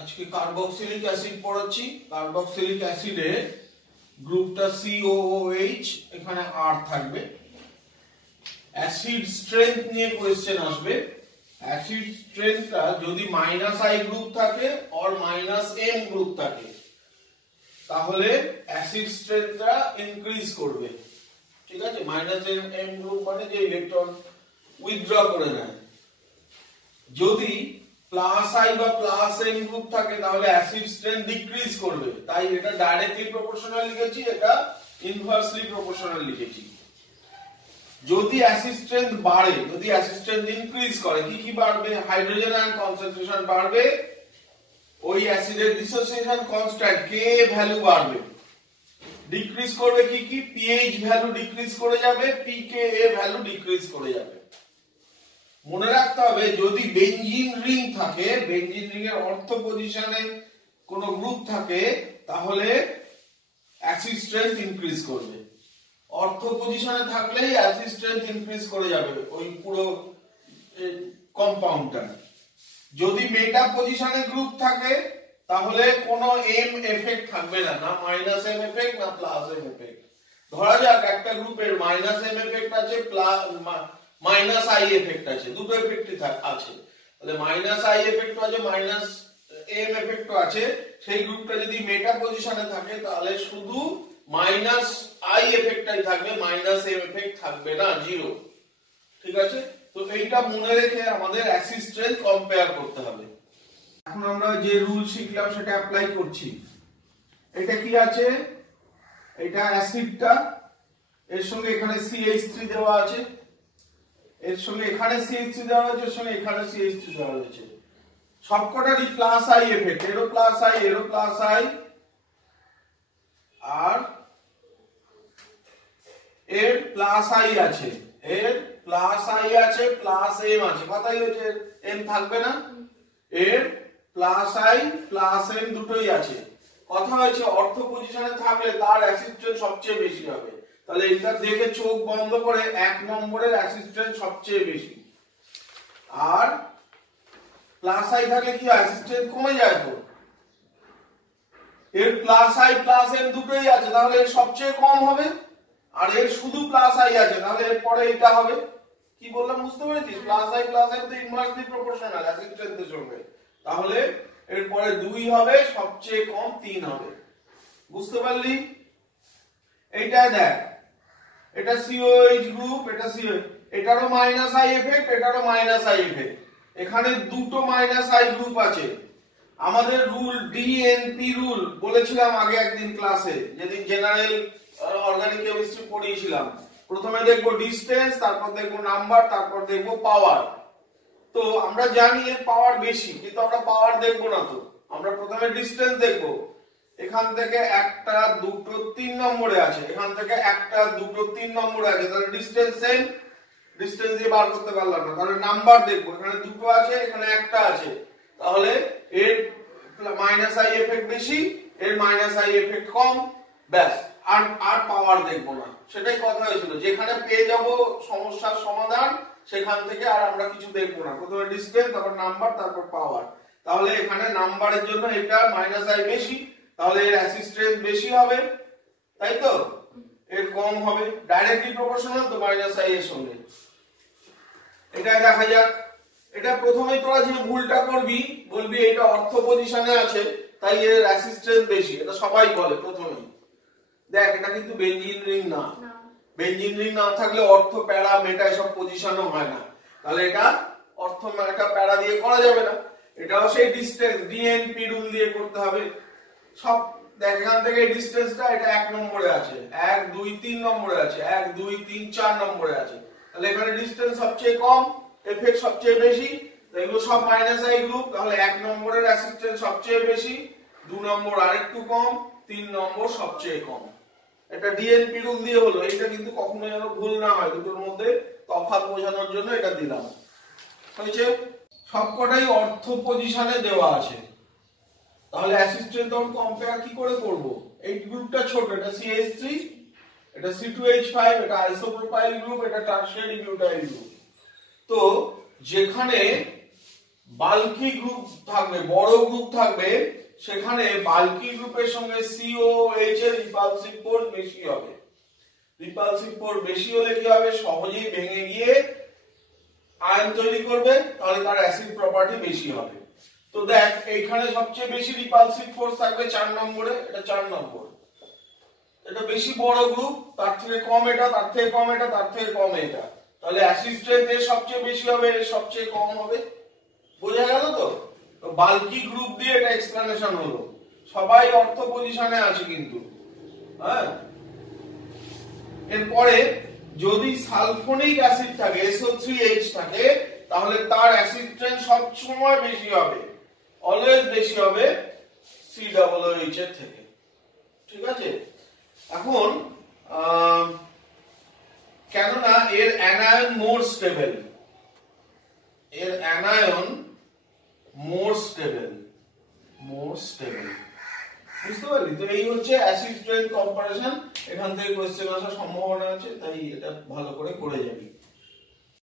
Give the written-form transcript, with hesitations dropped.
আজকে carboxylic acid পড়াচ্ছি। Carboxylic অ্যাসিডে গ্রুপটা COOH, এখানে R থাকবে। অ্যাসিড স্ট্রেংথ নিয়ে কোশ্চেন আসবে। অ্যাসিড স্ট্রেংথটা যদি -I গ্রুপ থাকে আর -M গ্রুপ থাকে তাহলে অ্যাসিড স্ট্রেংথটা ইনক্রিজ করবে। ঠিক আছে, -M গ্রুপ মানে যে ইলেকট্রন উইথড্র করে নেয়। যদি +I বা +M গ্রুপ থাকে তাহলে অ্যাসিড স্ট্রেংথ ডিক্রিজ করবে। তাই এটা ডাইরেক্টলি প্রপোর্শনাল লিখেছি, এটা ইনভার্সলি প্রপোর্শনাল লিখেছি। যদি অ্যাসিড স্ট্রেংথ বাড়ে, যদি অ্যাসিড স্ট্রেংথ ইনক্রিজ করে, কি বাড়বে? হাইড্রোজেন আয়ন কনসেন্ট্রেশন বাড়বে, ওই অ্যাসিডের ডিসোসিয়েশন কনস্ট্যান্ট K ভ্যালু বাড়বে। ডিক্রিজ করবে কি? pH ভ্যালু ডিক্রিজ করে যাবে, pKa ভ্যালু ডিক্রিজ করে যাবে। মনে রাখতে হবে যদি বেনজিন রিং থাকে, বেনজিন রিং এর অর্থ পজিশনে কোন গ্রুপ থাকে তাহলে অ্যাসিড স্ট্রেংথ ইনক্রিজ করবে। অর্থ পজিশনে থাকলেই অ্যাসিড স্ট্রেংথ ইনক্রিজ করে যাবে ওই পুরো কম্পাউন্ডটা। যদি মেটা পজিশনে গ্রুপ থাকে তাহলে কোনো M এফেক্ট থাকবে না, না -M এফেক্ট না +M এফেক্ট। ধরা যাক একটা গ্রুপের -M এফেক্ট আছে, -I এফেক্ট আছে, দুটো এফেক্টই আছে। তাহলে -I এফেক্ট আছে, -M এফেক্ট আছে। সেই গ্রুপটা যদি মেটা পজিশনে থাকে তাহলে শুধু -I এফেক্টটাই থাকবে, -M এফেক্ট থাকবে না, জিরো। ঠিক আছে, তো এইটা মনে রেখে আমাদের অ্যাসিড স্ট্রেংথ কম্পেয়ার করতে হবে। এখন আমরা যে রুল শিখলাম সেটা অ্যাপ্লাই করছি। এটা কি আছে? এটা অ্যাসিডটা, এর সঙ্গে এখানে CH3 দেওয়া আছে, এর সঙ্গে এখানে CH3 দেওয়া আছে, এর সঙ্গে এখানে CH3 দেওয়া আছে। সবকটারই +I এফেক্ট, এরও +I, এরও +I, আর এর +I আছে, এর +I আছে, +M আছে। কথাই হচ্ছে M থাকবে না, এর +I +M দুটোই আছে। কথা হচ্ছে অর্থ পজিশনে থাকলে তার অ্যাসিড স্ট্রেংথ সবচেয়ে বেশি হবে। তাহলে এটা দেখে চোখ বন্ধ করে 1 নম্বরের অ্যাসিড স্ট্রেংথ সবচেয়ে বেশি। আর +I থাকলে কি অ্যাসিড স্ট্রেংথ কমে যায়, তো এর +I +M দুটোই আছে তাহলে এর সবচেয়ে কম হবে। আর এর শুধু +I আছে তাহলে এর পরে এটা হবে। কি বললাম বুঝতে পেরেছিস? +I +M তো ইনভার্সলি প্রপোর্শনাল অ্যাসিড স্ট্রেংথের সঙ্গে। তাহলে এর পরে 2 হবে, সবচেয়ে কম 3 হবে। বুঝতে পারলি? এইটা দেখ, এটা COH গ্রুপ, এটা COH, এটারও -I এফেক্ট, এটারও -I এফেক্ট। এখানে দুটো -I গ্রুপ আছে। আমাদের রুল DNP রুল বলেছিলাম আগে একদিন ক্লাসে, যেদিন জেনারেল অর্গানিক কেমিস্ট্রি পড়িয়েছিলাম। প্রথমে দেখবো ডিসটেন্স, তারপর দেখবো নাম্বার, তারপর দেখবো পাওয়ার। তো আমরা জানি এর পাওয়ার বেশি, কিন্তু আমরা পাওয়ার দেখবো না। তো আমরা প্রথমে ডিসটেন্স দেখবো। এখান থেকে 1 2 3 নম্বরে আছে, এখান থেকে 1 2 3 নম্বরে আছে, তাহলে ডিসটেন্স সেম। ডিসটেন্স দিয়ে বার করতে পারলাম না, তাহলে নাম্বার দেখবো। এখানে দুটো আছে, এখানে একটা আছে, তাহলে এর -I এফেক্ট বেশি, এর -I এফেক্ট কম, ব্যাস। আর পাওয়ার দেখবো না, সেটাই কথা হয়েছিল। যেখানে পেয়ে যাব সমস্যার সমাধান সেখান থেকে আর আমরা কিছু দেখবো না। প্রথমে ডিসটেন্স, তারপর নাম্বার, তারপর পাওয়ার। তাহলে এখানে নাম্বারের জন্য এটা -I বেশি, তাহলে এর অ্যাসিড স্ট্রেংথ বেশি হবে, তাই তো? এর কম হবে, ডাইরেক্টলি প্রপোর্শনাল তো -I এর সঙ্গে। এটা দেখা যাক। এটা প্রথমেই তোরা যে ভুলটা করবি, বলবি এটা অর্থ পজিশনে আছে তাই এর অ্যাসিড স্ট্রেংথ বেশি, এটা সবাই বলে প্রথমেই। দেখ, এটা কিন্তু বেনজিন রিং না। বেনজিন রিং না থাকলে অর্থ, প্যারা, মেটা এসব পজিশনও হয় না। তাহলে এটা অর্থ মেটা প্যারা দিয়ে করা যাবে না। এটাও সেই ডিসটেন্স DNP রুল দিয়ে করতে হবে। সব দেখ, এখান থেকে এই ডিসটেন্সটা এটা 1 নম্বরে আছে, 1 2 3 নম্বরে আছে, 1 2 3 4 নম্বরে আছে। তাহলে এখানে ডিসটেন্স সবচেয়ে কম, এফেক্ট সবচেয়ে বেশি, এগুলো সব -I গ্রুপ। তাহলে 1 নম্বরের অ্যাসিড স্ট্রেংথ সবচেয়ে বেশি, 2 নম্বর আরেকটু কম, 3 নম্বর সবচেয়ে কম। এটা DNP রুল দিয়ে হলো। এটা কিন্তু কখনো যেন ভুল না হয়, দুটোর মধ্যে তফাৎ বোঝানোর জন্য এটা দিলাম। হয়েছে? সবকটাই অর্থ পজিশনে দেওয়া আছে। তাহলে অ্যাসিড স্ট্রেংথ আমরা কম্পেয়ার কি করে করব? এই গ্রুপটা ছোট, এটা CH3, এটা C2H5, এটা আইসোপ্রোপাইল গ্রুপ, এটা টারশিয়ারি বিউটাইল গ্রুপ। তো যেখানে বাল্কি গ্রুপ থাকবে, বড় গ্রুপ থাকবে, সেখানে বাল্কি গ্রুপের সঙ্গে COH এর রিপালসিভ ফোর্স বেশি হবে। রিপালসিভ ফোর্স বেশি হলে কি হবে, সহজেই ভেঙে গিয়ে আয়ন তৈরি করবে, তাহলে তার অ্যাসিড প্রপার্টি বেশি হবে। তো দেখ এইখানে সবচেয়ে বেশি রিপালসিভ ফোর্স থাকবে 4 নম্বরে, এটা 4 নম্বর, এটা বেশি বড় গ্রুপ, তার থেকে কম এটা, তার থেকে কম এটা, তার থেকে কম এটা, তাহলে অ্যাসিড স্ট্রেংথ এর সবচেয়ে বেশি হবে, এর সবচেয়ে কম হবে। বোঝা গেল তো? তো বাল্কি গ্রুপ দিয়ে এটা এক্সপ্লেনেশন হলো। সবাই অর্থ পজিশনে আছে কিন্তু, হ্যাঁ। এরপরে যদি সালফোনিক অ্যাসিড থাকে, SO3H থাকে, তাহলে তার অ্যাসিড স্ট্রেংথ সব সময় বেশি হবে, অলওয়েজ বেশি হবে COOH এর থেকে। ঠিক আছে? এখন কেননা এর অ্যানায়ন মোর স্টেবল, এর অ্যানায়ন মোর স্টেবল, বুঝতে পারলি? তো এই হচ্ছে অ্যাসিড স্ট্রেংথ কম্পারিজন। এখান থেকে কোশ্চেন আসার সম্ভাবনা আছে, তাই এটা ভালো করে যাবি।